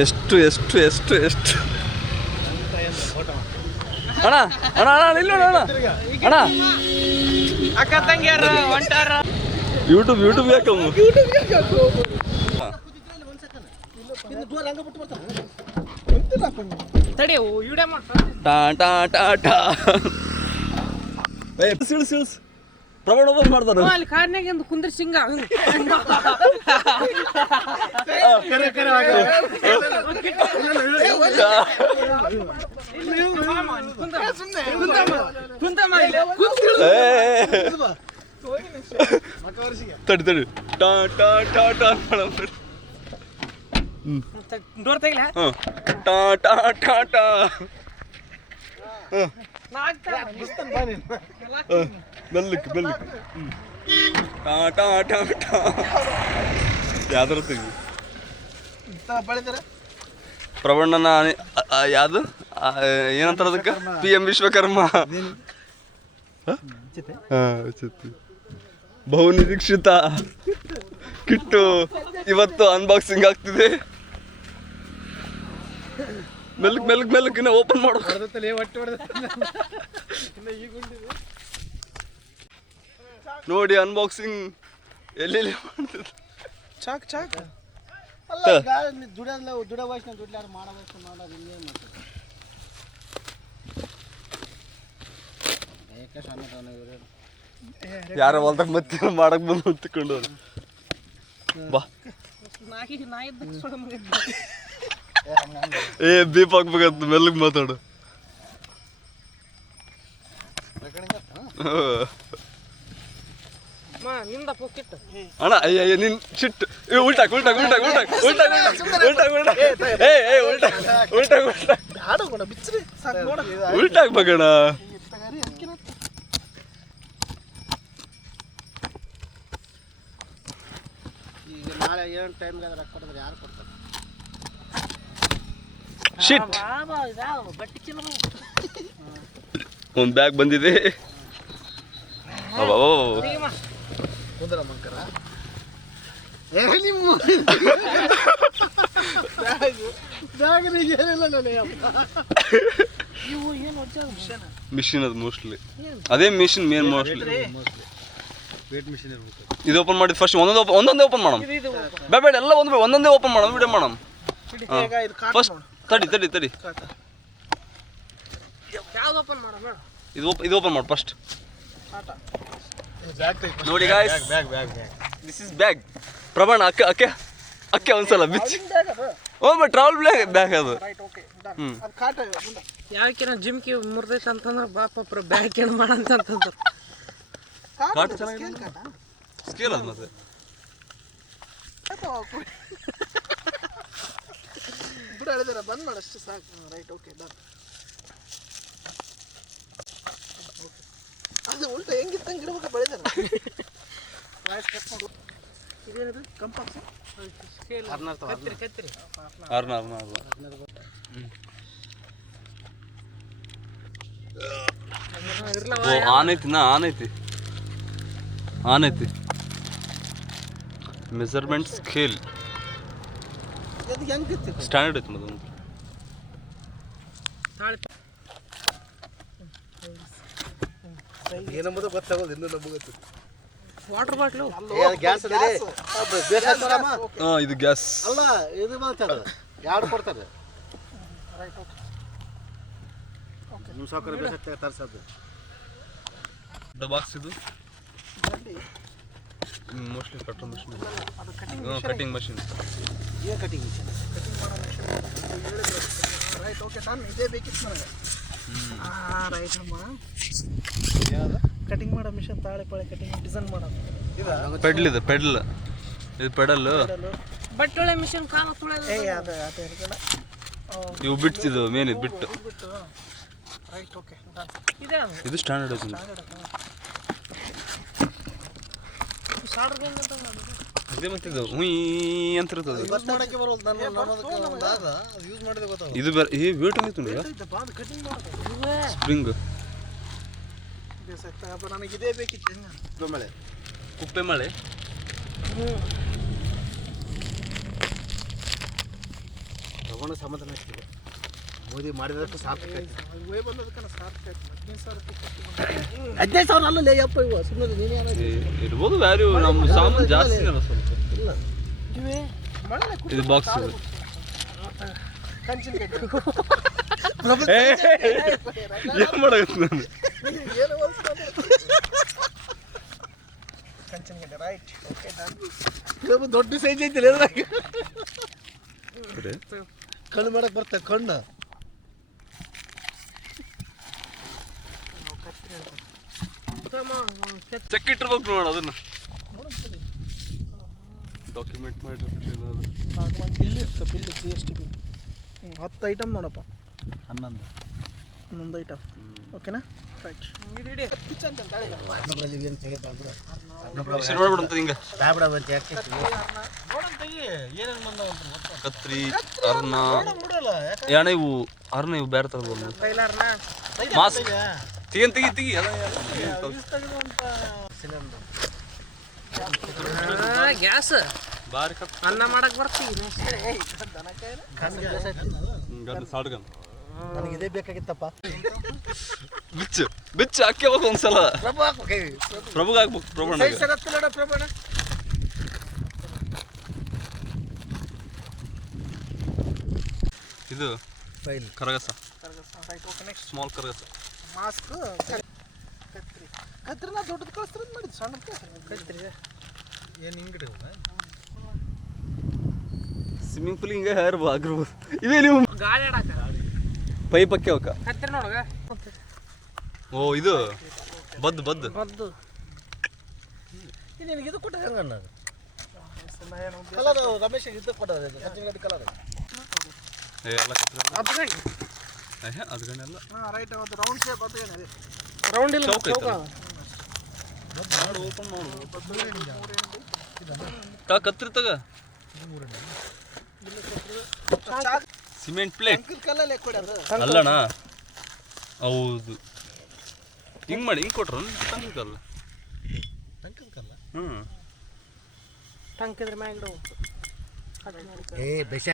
ಎಷ್ಟು ಎಷ್ಟು ಎಷ್ಟು ಎಷ್ಟು ಅಣ್ಣ ಅಣ್ಣ ಅಣ್ಣ ಇಲ್ಲ ಅಣ್ಣ ಅಣ್ಣ ಅಕ್ಕ ತಂಗಿಯರು ಹೊಂಟಾರ. ಯೂಟ್ಯೂಬ್ ಯಾಕೆ ತಡಿ ವಿಡಿಯೋ ಟಾ ಟಾ ಟಾ ಟಾ ಸಿಳ್ಸ್ ಪ್ರಮಾಣ ಮಾಡ್ತಾರ ಅಲ್ಲಿ ಕಾರ್ನಾಗ ಒಂದು ಕುಂದ್ರ ಸಿಂಗ ತಡಿ ತಡಿ ಟಾ ಟಾ ಟಾ ಟಾ ಡೋರ್ ತೆಗಿಲ ಟಾ ಟಾ ಟಾ ಟಾ ಮೆಲ್ಲಕ್ಕೆ ಮೆಲ್ಲಕ್ಕೆ ಟಾ ಟಾ ಟಾ ಟಾ ಯಾವ್ದಾರ ತೆಗಿ ಪ್ರವಣ್ಣನ ಯಾವುದು ಏನಂತಾರ ಅದಕ್ಕೆ PM ವಿಶ್ವಕರ್ಮ. ಬಹು ನಿರೀಕ್ಷಿತ ಕಿಟ್ಟು ಇವತ್ತು ಅನ್ಬಾಕ್ಸಿಂಗ್ ಆಗ್ತಿದೆ. ಮೆಲ್ಲಕ್ ಮೆಲ್ಲಕ್ ಮೆಲ್ಲಕ್ ಇನ್ನ ಓಪನ್ ಮಾಡೋ ನೋಡಿ ಅನ್ಬಾಕ್ಸಿಂಗ್ ಎಲ್ಲೆಲ್ಲಿ ಮಾಡ್ತಿದ್ದೆ. ಚಾಕ್ ಚಾಕ್ ದುಡ ವಯಸ್ಸಿನ ದುಡ್ಲಾರ ಮಾಡೋದು ಇನ್ನೇನು ಮಾಡ್ತಾರೆ. ಯಾರ ಹೊಲ್ದಾಗ ಮತ್ತೆ ಮಾಡಕ್ ಬಂದು ಹೊತ್ಕೊಂಡು ಬಾ ದೀಪ ಹಾಕ್ಬೇಕಂತ ಮೆಲ್ಲಗ್ ಮಾತಾಡು. ಅಣ್ಣ ಅಯ್ಯ ನಿನ್ ಶಿಟ್ ಉಲ್ಟಾಕ್ ಉಲ್ಟಾಕ್ ಉಲ್ಟಾಕ್ ಉಲ್ಟಾಕ್ ಉಲ್ಟಾಕ್ ಉಲ್ಟಾಕ್ ಉಲ್ಟಾಕ್ ಉಲ್ಟಾಕ್ ಉಲ್ಟಾಕ್ ಬಗಣ. ಈಗ ನಾಳೆ ಏನು ಟೈಮ್ಗೆ ಅದ್ರ ಕೊಡಿದ್ರೆ ಯಾರು ಕೊಡ್ತಾರೆ? ಶಿಟ್ ಒಂದು ಬ್ಯಾಗ್ ಬಂದಿದೆ. ಕುಂದ್ರ ಮಂಕರ ನಿಮ್ಮ ಮಿಷಿನ್ ಅದು ಮೋಸ್ಟ್ಲಿ ಅದೇ machine main mostly weight machine ಇರ್ಬೇಕು. ಇದು ಓಪನ್ ಮಾಡಿದ್ ಫಸ್ಟ್ ಒಂದೊಂದೇ ಓಪನ್ ಮಾಡೋಣ. ಬೇಡ ಎಲ್ಲ ಒಂದೊಂದೇ ಓಪನ್ ಮಾಡೋಣ ವಿಡಿಯೋ ಮಾಡೋಣ. ಫಸ್ಟ್ ತಡಿ ತಡಿ ತಡಿ ಇದು ಓಪನ್ ಮಾಡಿ ಫಸ್ಟ್. ನೋಡಿ ಗಾಯ್ಸ್ ದಿಸ್ ಇಸ್ ಬ್ಯಾಗ್. ಪ್ರಮಾಣ ಅಕ್ಕೆ ಅಕ್ಕೆ ಅಕ್ಕೆ ಒಂದ್ಸಲ ಬಿಚ್ಚಿ ಟ್ರಾವೆಲ್ ಬ್ಯಾಗ್ ಅದು. ಯಾಕೆ ಜಿಮ್ಕಿ ಮುರ್ದೈತೆ ಅಂತಂದ್ರೆ ಬಾಪ ಬ್ಯಾಗ್ ಏನು ಮಾಡಂತಂದ್ರೆ ಸ್ಕೇಲ್ ಅದು ಮತ್ತೆ ಬಂದ್ ಮಾಡಷ್ಟು ಸಾಕು. Right okay done. ಅದು ಉಲ್ಟ ಹೆಂಗಿತ್ತಂಗೆ ಇಡ್ಬೇಕು ಬೆಳೆದಾರ. ಇದೇನಿದು ಕಂಪಾಕ್ಸ್ ಕತ್ರಿ ಕತ್ರಿ ಆನ್ ಐತಿ ಆನ್ ಐತಿ ಮೆಜರ್ಮೆಂಟ್ ಸ್ಕೇಲ್ ಸ್ಟ್ಯಾಂಡರ್ಡ್ ಐತಿ ಅದೊಂದು. ಏನಂಬುದು ಗೊತ್ತಾಗೋದು ಇನ್ನೂ ನಮಗೆ ಗೊತ್ತು. ವಾಟರ್ ಬಾಟ್ಲು ಗ್ಯಾಸ್ ಇದು ಗ್ಯಾಸ್ ಅಲ್ಲ ಇದು ಮಾಡ್ತಾರೆ ಯಾರು ಕೊಡ್ತಾರೆ. ನಿಮ್ಮ ಸಾಕರೆ ಬೇಕಾಗ್ತದೆ ತರಿಸೋದು ಬಾಕ್ಸ್. ಇದು ಮೋಸ್ಟ್ಲಿ ಕಟ್ಟೋ ಮಷಿನ್ ಕಟಿಂಗ್ ಮಷಿನ್. ಏನು ಕಟಿಂಗ್ ಮಿಷನ್? ಕಟಿಂಗ್ ಮಾಡೋ ಮಿಷನ್ ರೈಟ್ ಓಕೆ ಡನ್. ಇದೇ ಬೇಕಿತ್ತು ನನಗೆ. ರೈಟ್ ಅಮ್ಮ ಯಾವುದು ಕಟಿಂಗ್ ಮಾಡೋ ಮಿಷನ್? ತಾಳೆ ಪಾಳೆ ಕಟಿಂಗ್ ಡಿಸೈನ್ ಮಾಡೋದು. ಪೆಡ್ಲ್ ಇದೆ ಪೆಡ್ಲ್. ಇದು ಪೆಡಲ್ ಬಟ್ಟೆ ಮಿಷನ್ ಕಾಲ ತುಳಿಯೋದು. ಅದು ಇರಲ್ಲ. ಇವು ಬಿಟ್ಸ್ ಇದು ಮೇನ್ ಇದು ಬಿಟ್ಟು. Right okay done. ಇದು ಸ್ಟ್ಯಾಂಡರ್ಡ್ ಐತಿ. ಇದೇ ಮತ್ತೆ ಇದು ಹುಯ್ ಅಂತ ಇರ್ತದೆ. ಯೂಸ್ ಮಾಡೋಕ್ಕೆ ಬರೋದು ನಾನು ಯೂಸ್ ಮಾಡಿದೆ ಗೊತ್ತಾಗ. ಇದು ಬೇರೆ ಈ ವೇಟ್ ಆಗಿತ್ತು ಕಟಿಂಗ್ ಮಾಡೋದು ಸ್ಪ್ರಿಂಗ್. ನನಗೆ ಇದೇ ಬೇಕಿತ್ತು. ಮಳೆ ಕುಪ್ಪೆ ಮಳೆ. ತಗೊಂಡು ಸಮಾಧಾನ ಆಗ್ತದೆ. ಮೋದಿ ಮಾಡಿದಷ್ಟು ಸಾರ್ಥಕ. ಹೋಗಿ ಬಂದದಕ್ಕೆ ಸಾರ್ಥಕ ಆಯ್ತು. 15,000 ಅಲ್ಲೇ ಯಪ್ಪ ಇವು ಸುಮ್ಮನೆ ನೀನು ಇರ್ಬೋದು ವ್ಯಾಲ್ಯೂ. ನಮ್ಮ ಸಾಮಾನು ಜಾಸ್ತಿ ಅಲ್ಲ ಸ್ವಲ್ಪ. ಇಲ್ಲ ಇವೆ ಮಳೆ ಇದು ಬಾಕ್ಸ್ ಕಂಚಿನ ಗಡ್ಡೆ ಏನು ಮಾಡಬೇಕು ನಾನು? ಏನು ಕಂಚಿನ ಗಡ್ಡೆ ರೈಟ್. Okay done. ದೊಡ್ಡ ಸೈಜ್ ಐತಿಲ್ಲ ಎದ್ರಾಗ ಕಣ್ಣು ಮಾಡಕ್ಕೆ ಬರ್ತದೆ ಕಣ್ಣು. ಚೆಕ್ ಇಟ್ಟಿರ್ಬೇಕು ನೋಡ ಅದನ್ನು ಡಾಕ್ಯುಮೆಂಟ್ ಮಾಡಿರ್ತೀವಿ. ಬಿಲ್ ಇರ್ತದೆ, ಬಿಲ್ GST ಬಿಲ್. 10 ಐಟಮ್ ನೋಡಪ್ಪ. 11 ಐಟಮ್. ಓಕೆನಾ ರೈಟ್. ಹನ್ನೊಂದರಲ್ಲಿ ಏನು ತೆಗೆದು ಅಂದ್ರೆ ನೋಡ್ಬಿಡಂತ ಹಿಂಗೆ ಸಾಬ್ರ ಬಂತು ಯಾಕೆ ಕತ್ರಿ ಅರ್ನ ಯಾಣ ಇವು ಅರ್ನ ಇವು ಬೇರೆ ಥರದ್ದು ಕೈಲಾರ್ನ ಮಾಸ್ಕ್ ತೆಗಿ ತೆಗಿ ಅದ ಗ್ಯಾಸ್ ಬಾರಿ ಕತ್ ಅನ್ನ ಮಾಡಕ್ ಬರ್ತೀವಿ. ಗನ್ ಸಾಡ್ ಗನ್ ನನಗೆ ಇದೇ ಬೇಕಾಗಿತ್ತಪ್ಪ. ಬಿಚ್ಚು ಬಿಚ್ಚು ಹಾಕ್ಯಬೇಕು ಒಂದ್ಸಲ. ಪ್ರಭುಗೆ ಹಾಕ್ಬೇಕು. ಪ್ರಭುಣ್ಣ ಪ್ರಭಾಣ ಇದು ಫೈಲ್ ಕರಗಸ ರೈಟ್. ಓಕೆ ನೆಕ್ಸ್ಟ್ ಸ್ಮಾಲ್ ಕರಗಸ. ಮಾಸ್ಕ್ ಕತ್ರಿ. ಕತ್ರಿನ ದೊಡ್ಡದು ಕಳಿಸ್ತಾರೆ ಮಾಡಿದ್ದು ಸಣ್ಣದು ಕತ್ರಿ. ಏನು ಹಿಂಗಡೆ ಸ್ವಿಮ್ಮಿಂಗ್ ಪೂಲ್ ಹಿಂಗೆ ಹೇರ್ಬೋ ಆಗಿರ್ಬೋದು. ಇವೇ ನೀವು ಗಾಳಿ ಆಡಾಕ ಪೈಪ್ ಹಾಕಿ ಅವಕ್ಕ. ಹತ್ತಿರ ನೋಡಗ ಓ ಇದು ಬದ್ದು ಬದ್ದು ಬದ್ದು ನಿನಗೆ ಇದು ಕೊಟ್ಟ ಹೆಂಗ ಅನ್ನೋದು ಕಲರ್ ರಮೇಶ್ ಇದು ಕೊಟ್ಟರೆ ಕಂಚಿನ ಗಡ್ಡೆ ಕಲರ್ ಏ ಎಲ್ಲ ಕತ್ರಿ ಅದು ಗಂಟೆ ಅದು ಗಣ್ಣ ಎಲ್ಲ ಹಾಂ ರೈಟ್. ಅದು ರೌಂಡ್ ಶೇಪ್ ಅದು ಏನಿದೆ ರೌಂಡ್ ಇಲ್ಲ ಚೌಕ ಚೌಕ. ಮಾಡು ಓಪನ್ ಮಾಡು ತಾ ಕತ್ರಿ ತಗ. ಸಿಮೆಂಟ್ ಪ್ಲೇಟ್ ಅಂಕಲ್ ಕಲ್ಲಲ್ಲೇ ಕೊಡಿ ಅದು. ಅಲ್ಲಣ್ಣ ಹೌದು. ಹಿಂಗೆ ಮಾಡಿ ಹಿಂಗೆ ಕೊಟ್ರ ತಂಕಲ್ಲ. ಹ್ಞೂ ಟಂಕಿದ್ರ ಮ್ಯಾಗ ಏ ಬೆಶ